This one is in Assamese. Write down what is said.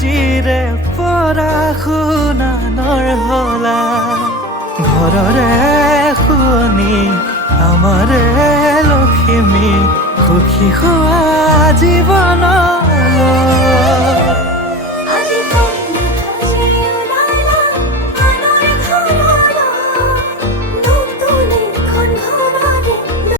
আজিৰে পৰা শুনা নৰহলা ঘৰৰে শুৱনি আমাৰে লখিমী সুখী হোৱা জীৱন